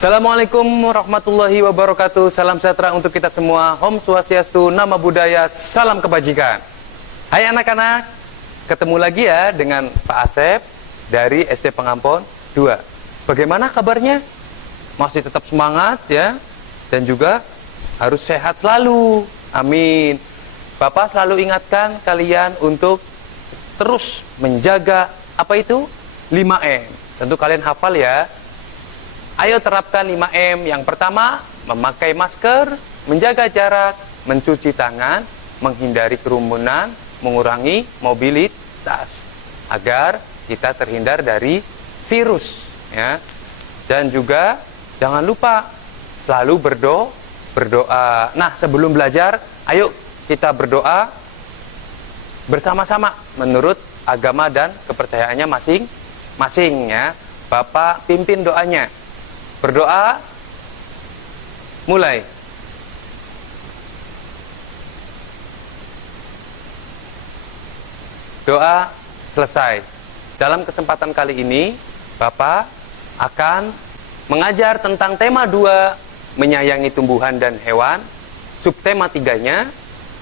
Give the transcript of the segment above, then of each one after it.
Assalamualaikum warahmatullahi wabarakatuh. Salam sejahtera untuk kita semua. Om Swastiastu, Nama Budaya, salam kebajikan. Hai anak-anak, ketemu lagi ya dengan Pak Asep dari SD Pengampon 2. Bagaimana kabarnya? Masih tetap semangat ya? Dan juga harus sehat selalu. Amin. Bapak selalu ingatkan kalian untuk terus menjaga apa itu? 5M. Tentu kalian hafal ya. Ayo terapkan 5M. Yang pertama, memakai masker, menjaga jarak, mencuci tangan, menghindari kerumunan, mengurangi mobilitas agar kita terhindar dari virus ya. Dan juga jangan lupa selalu berdoa. Nah, sebelum belajar, ayo kita berdoa bersama-sama menurut agama dan kepercayaannya masing-masing ya. Bapak pimpin doanya. Berdoa, mulai. Doa selesai. Dalam kesempatan kali ini, Bapak akan mengajar tentang tema 2, menyayangi tumbuhan dan hewan. Subtema 3-nya,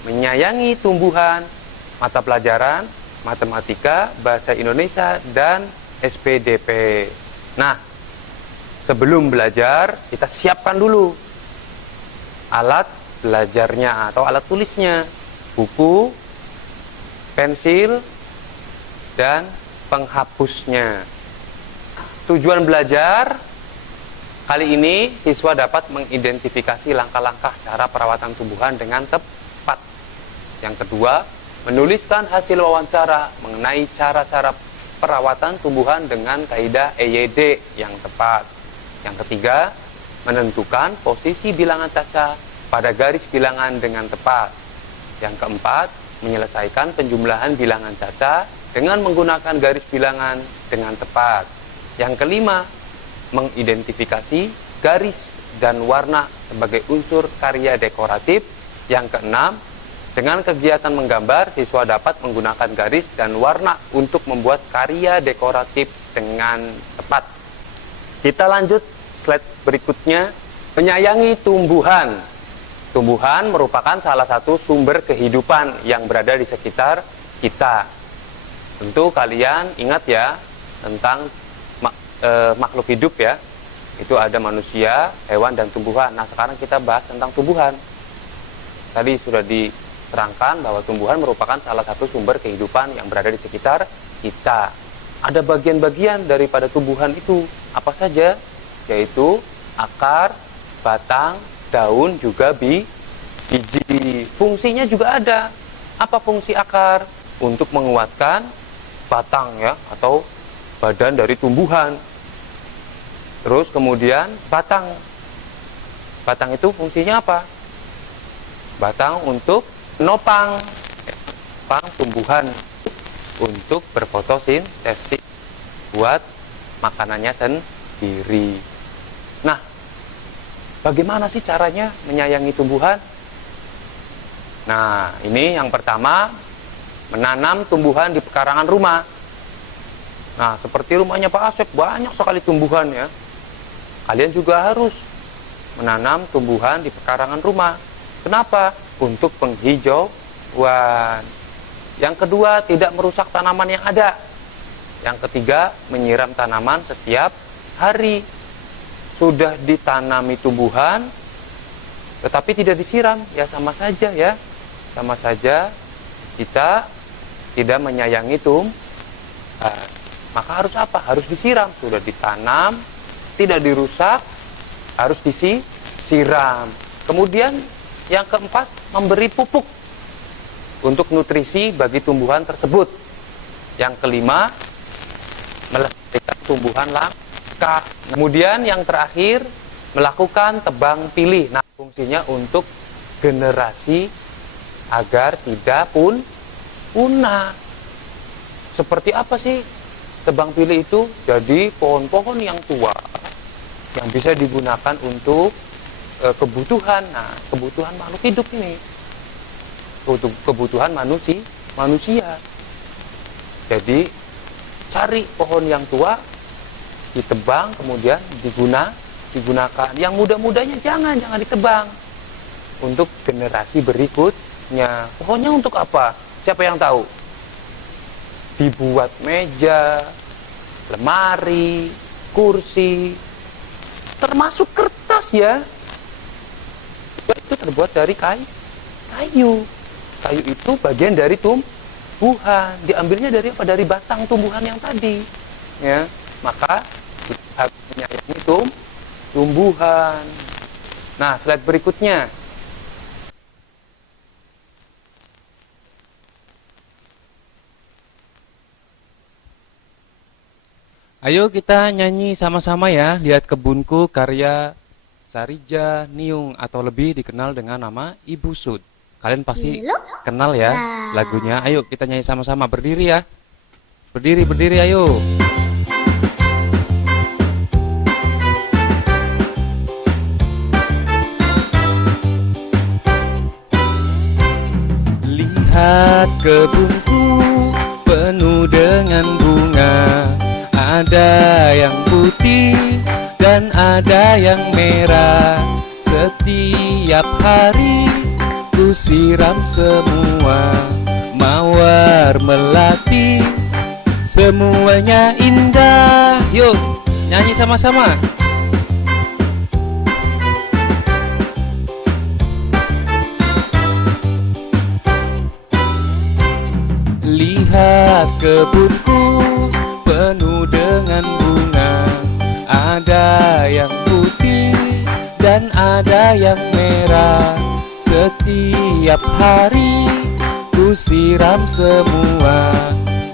menyayangi tumbuhan, mata pelajaran, matematika, bahasa Indonesia, dan SPDP. Nah, sebelum belajar, kita siapkan dulu alat belajarnya atau alat tulisnya, buku, pensil, dan penghapusnya. Tujuan belajar kali ini, siswa dapat mengidentifikasi langkah-langkah cara perawatan tumbuhan dengan tepat. Yang kedua, menuliskan hasil wawancara mengenai cara-cara perawatan tumbuhan dengan kaidah EYD yang tepat. Yang ketiga, menentukan posisi bilangan caca pada garis bilangan dengan tepat. Yang keempat, menyelesaikan penjumlahan bilangan caca dengan menggunakan garis bilangan dengan tepat. Yang kelima, mengidentifikasi garis dan warna sebagai unsur karya dekoratif. Yang keenam, dengan kegiatan menggambar, siswa dapat menggunakan garis dan warna untuk membuat karya dekoratif dengan tepat. Kita lanjut slide berikutnya, menyayangi tumbuhan. Tumbuhan merupakan salah satu sumber kehidupan yang berada di sekitar kita. Tentu kalian ingat ya tentang makhluk hidup ya. Itu ada manusia, hewan, dan tumbuhan. Nah, sekarang kita bahas tentang tumbuhan. Tadi sudah diterangkan bahwa tumbuhan merupakan salah satu sumber kehidupan yang berada di sekitar kita. Ada bagian-bagian daripada tumbuhan itu, apa saja? Yaitu akar, batang, daun, juga biji. Fungsinya juga ada. Apa fungsi akar? Untuk menguatkan batang ya, atau badan dari tumbuhan. Terus kemudian batang. Batang itu fungsinya apa? Batang untuk menopang tumbuhan untuk berfotosintesis buat makanannya sendiri. Nah, bagaimana sih caranya menyayangi tumbuhan? Nah, ini yang pertama, menanam tumbuhan di pekarangan rumah. Nah, seperti rumahnya Pak Asep, banyak sekali tumbuhan ya. Kalian juga harus menanam tumbuhan di pekarangan rumah. Kenapa? Untuk penghijauan. Yang kedua, tidak merusak tanaman yang ada. Yang ketiga, menyiram tanaman setiap hari. Sudah ditanami tumbuhan, tetapi tidak disiram, ya sama saja ya. Sama saja kita tidak menyayangi tumbuhan. Maka harus apa? Harus disiram. Sudah ditanam, tidak dirusak, harus disiram. Kemudian yang keempat, memberi pupuk untuk nutrisi bagi tumbuhan tersebut. Yang kelima, melestarikan tumbuhan langka. Kemudian yang terakhir, melakukan tebang pilih. Nah, fungsinya untuk generasi agar tidak punah. Seperti apa sih tebang pilih itu? Jadi pohon-pohon yang tua yang bisa digunakan untuk kebutuhan. Nah, kebutuhan makhluk hidup ini. Untuk kebutuhan manusia. Jadi cari pohon yang tua, ditebang, kemudian digunakan. Yang muda-mudanya jangan ditebang. Untuk generasi berikutnya. Pokoknya untuk apa? Siapa yang tahu? Dibuat meja, lemari, kursi, termasuk kertas ya. Itu terbuat dari kayu. Kayu itu bagian dari tumbuhan. Diambilnya dari apa? Dari batang tumbuhan yang tadi. Ya, maka kita harus menyayangi tumbuhan. Nah, slide berikutnya. Ayo kita nyanyi sama-sama ya. Lihat Kebunku karya Sarija Niung atau lebih dikenal dengan nama Ibu Sud. Kalian pasti kenal ya lagunya. Ayo kita nyanyi sama-sama. Berdiri ya. Berdiri ayo. Lihat kebunku penuh dengan bunga. Ada yang putih dan ada yang merah. Setiap hari ku siram semua. Mawar melati semuanya indah. Yuk nyanyi sama-sama. Lihat kebunku penuh dengan bunga. Ada yang putih dan ada yang merah. Setiap hari ku siram semua.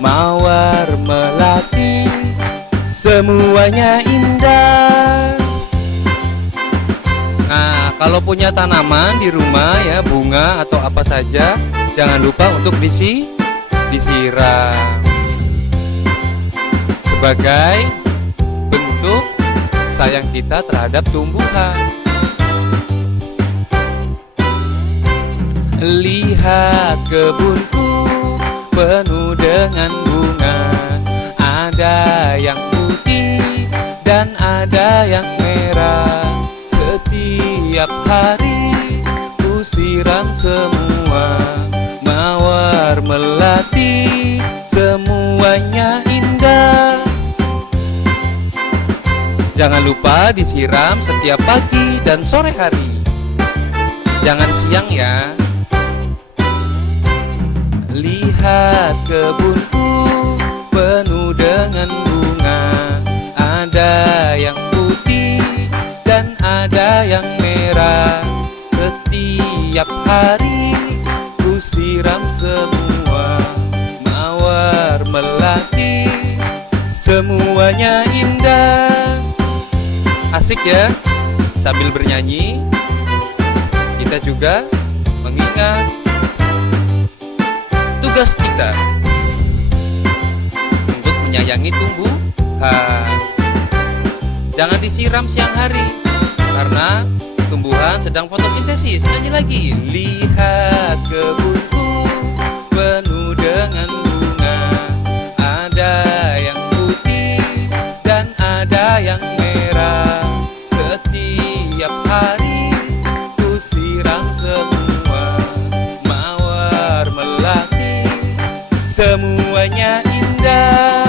Mawar melati semuanya indah. Nah, kalau punya tanaman di rumah ya, bunga atau apa saja, jangan lupa untuk disiram sebagai bentuk sayang kita terhadap tumbuhan. Lihat kebunku penuh dengan bunga. Ada yang putih dan ada yang merah. Setiap hari ku siram semua. Mawar melati semuanya indah. Jangan lupa disiram setiap pagi dan sore hari. Jangan siang ya. Lihat kebunku penuh dengan bunga. Ada yang putih dan ada yang merah. Setiap hari ku siram semua. Mawar melati semuanya indah. Asik ya, sambil bernyanyi kita juga mengingat tugas kita untuk menyayangi tumbuhan. Jangan disiram siang hari karena tumbuhan sedang fotosintesis. Nyanyi lagi. Lihat kebunku penuh dengan bunga. Ada yang putih dan ada yang merah. Setiap hari ku siram semua. Mawar melati semuanya indah.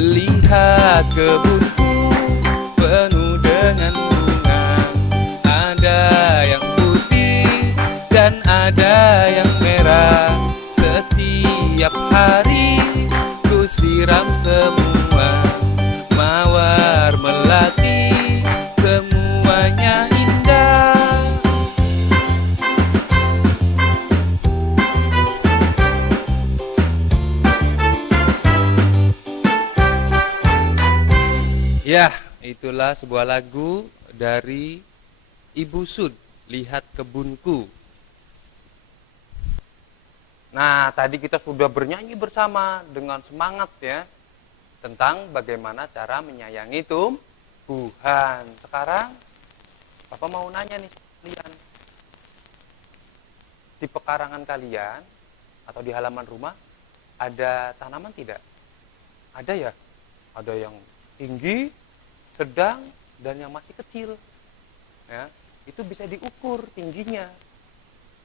Lihat kebunku penuh dengan bunga. Ada yang putih dan ada yang merah. Setiap hari ku siram semua. Mawar melati semuanya indah. Ya, itulah sebuah lagu dari Ibu Sud, Lihat Kebunku. Nah, tadi kita sudah bernyanyi bersama dengan semangat ya, tentang bagaimana cara menyayangi tumbuhan. Sekarang, Papa mau nanya nih, kalian. di pekarangan kalian atau di halaman rumah ada tanaman tidak? Ada ya? Ada yang tinggi, sedang, dan yang masih kecil. Ya, itu bisa diukur tingginya.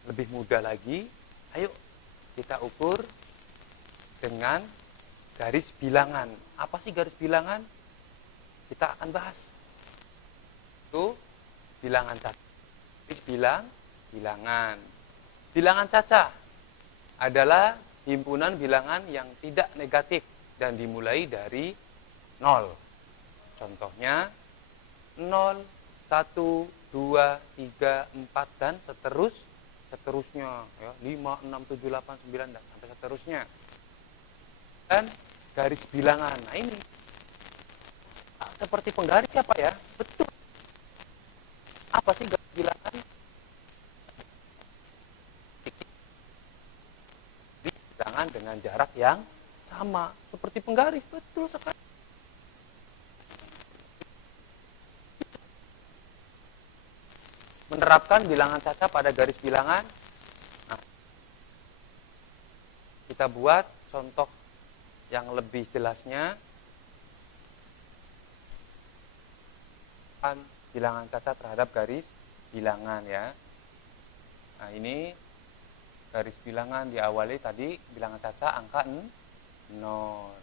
Lebih mudah lagi, ayo kita ukur dengan garis bilangan. Apa sih garis bilangan? Kita akan bahas. Itu bilangan caca. Bilangan. Bilangan caca adalah himpunan bilangan yang tidak negatif dan dimulai dari 0. Contohnya 0, 1, 2, 3, 4 dan seterusnya ya, 5, 6, 7, 8, 9 dan sampai seterusnya. Dan garis bilangan. Nah ini seperti penggaris siapa ya? Betul. Apa sih garis bilangan? Bilangan dengan jarak yang sama seperti penggaris, betul sekali. Menerapkan bilangan caca pada garis bilangan. Nah, kita buat contoh yang lebih jelasnya. Bilangan caca terhadap garis bilangan ya. Nah, ini garis bilangan diawali tadi bilangan caca angka 0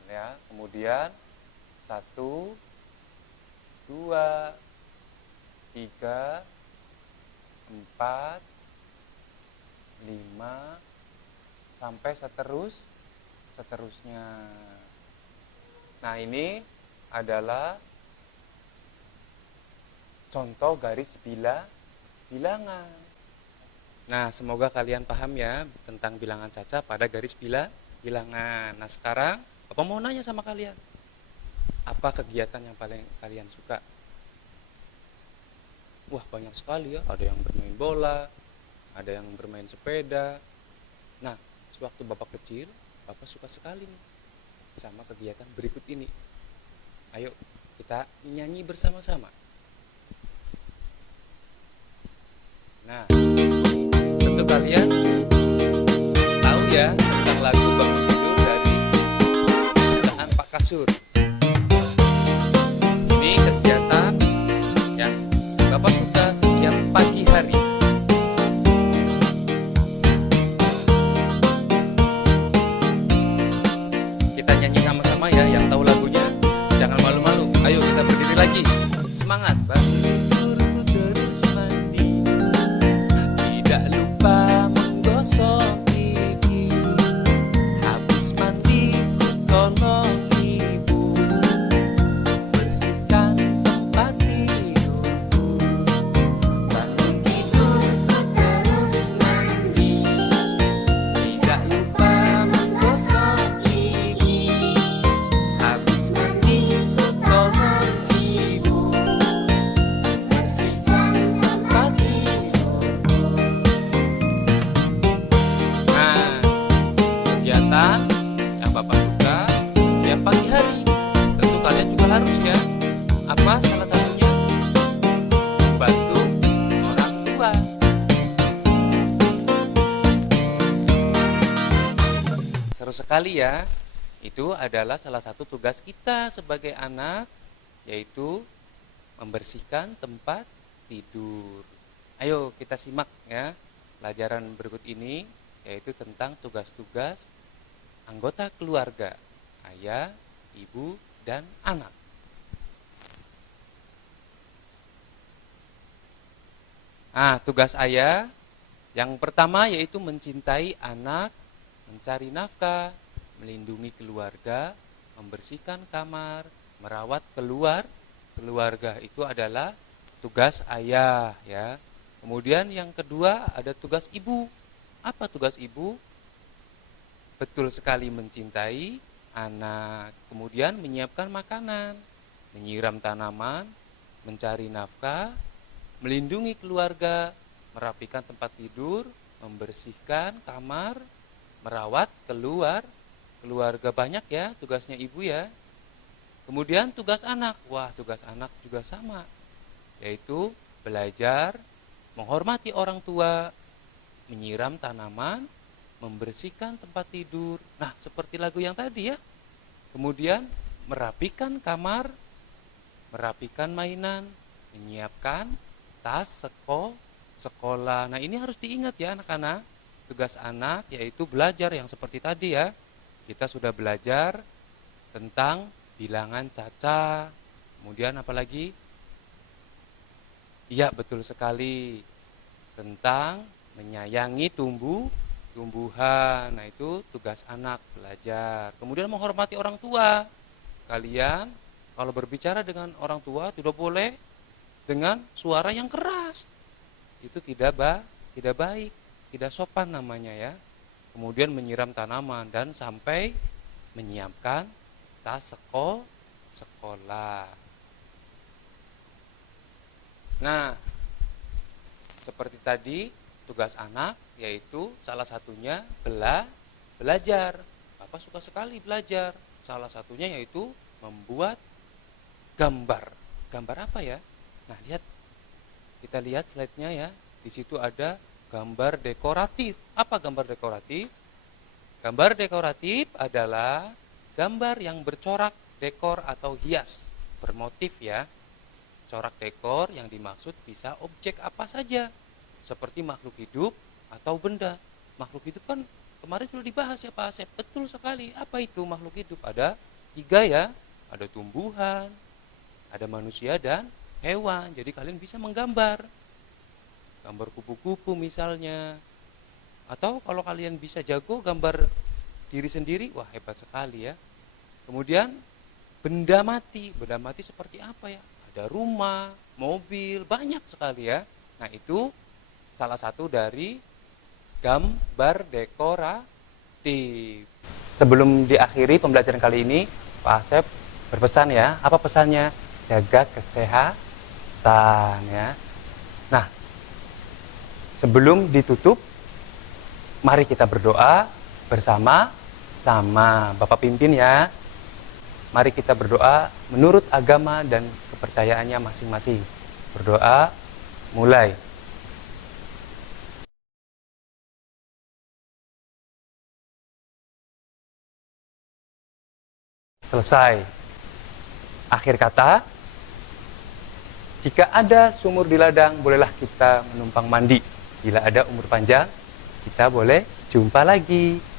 ya. Kemudian 1, 2, 3, 4, 5 sampai seterusnya. Nah, ini adalah contoh garis bilangan. Nah, semoga kalian paham ya tentang bilangan caca pada garis bilangan. Nah, sekarang Bapak mau nanya sama kalian. Apa kegiatan yang paling kalian suka? Wah, banyak sekali ya. Ada yang bermain bola, ada yang bermain sepeda. Nah, sewaktu Bapak kecil, Bapak suka sekali nih sama kegiatan berikut ini. Ayo, kita nyanyi bersama-sama. Nah, tentu kalian tahu ya tentang lagu Bangun Tidur dari ciptaan Pak Kasur. Ini kegiatan yang Bapak suka setiap pagi hari. Kita nyanyi sama-sama ya, yang tahu lagunya jangan malu-malu. Ayo kita berdiri lagi. Semangat, bangun tidurku terus mandi. Tidak lupa menggosok gigi. Habis mandi ku tolong ibu bersihkan tempat tidurku. Bangun tidurku terus mandi. Tidak lupa menggosok gigi. Habis mandi ku tolong ibu bersihkan tempat tidurku. Nah, kegiatan yang Bapak suka tiap pagi hari. Tentu kalian juga harus ya. Apa salah satunya? Membantu orang tua. Seru sekali ya. Itu adalah salah satu tugas kita sebagai anak, yaitu membersihkan tempat tidur. Ayo kita simak ya pelajaran berikut ini, yaitu tentang tugas-tugas anggota keluarga, ayah, ibu, dan anak. Nah, tugas ayah yang pertama yaitu mencintai anak, mencari nafkah, melindungi keluarga, membersihkan kamar, merawat keluarga. Itu adalah tugas ayah ya. Kemudian yang kedua ada tugas ibu. Apa tugas ibu? Betul sekali, mencintai anak, kemudian menyiapkan makanan, menyiram tanaman, mencari nafkah, melindungi keluarga, merapikan tempat tidur, membersihkan kamar, merawat keluarga. Banyak ya tugasnya ibu ya. Kemudian tugas anak. Wah, tugas anak juga sama, yaitu belajar menghormati orang tua, menyiram tanaman, membersihkan tempat tidur. Nah, seperti lagu yang tadi ya. Kemudian merapikan kamar, merapikan mainan, menyiapkan tas sekolah. Nah, ini harus diingat ya anak-anak. Tugas anak yaitu belajar yang seperti tadi ya. Kita sudah belajar tentang bilangan caca. Kemudian apalagi? Iya, betul sekali. Tentang menyayangi tumbuhan. Nah, itu tugas anak belajar. Kemudian menghormati orang tua. Kalian kalau berbicara dengan orang tua tidak boleh dengan suara yang keras. Itu tidak baik, tidak sopan namanya ya. Kemudian menyiram tanaman dan sampai menyiapkan tas sekolah. Nah, seperti tadi tugas anak yaitu salah satunya belajar. Bapak suka sekali belajar. Salah satunya yaitu membuat gambar. Gambar apa ya? Nah, kita lihat slide-nya ya. Di situ ada gambar dekoratif. Apa gambar dekoratif? Gambar dekoratif adalah gambar yang bercorak, dekor atau hias, bermotif ya. Corak dekor yang dimaksud bisa objek apa saja, seperti makhluk hidup atau benda. Makhluk hidup kan kemarin sudah dibahas ya Pak Asep. Betul sekali. Apa itu makhluk hidup? Ada 3 ya. Ada tumbuhan, ada manusia dan hewan. Jadi kalian bisa menggambar. Gambar kupu-kupu misalnya. Atau kalau kalian bisa jago gambar diri sendiri, wah hebat sekali ya. Kemudian benda mati. Benda mati seperti apa ya? Ada rumah, mobil, banyak sekali ya. Nah, itu salah satu dari gambar dekoratif. Sebelum diakhiri pembelajaran kali ini, Pak Asep berpesan ya. Apa pesannya? Jaga kesehatan ya. Nah, sebelum ditutup, mari kita berdoa bersama-sama. Bapak pimpin ya. Mari kita berdoa menurut agama dan kepercayaannya masing-masing. Berdoa mulai. Selesai. Akhir kata, jika ada sumur di ladang, bolehlah kita menumpang mandi. Bila ada umur panjang, kita boleh jumpa lagi.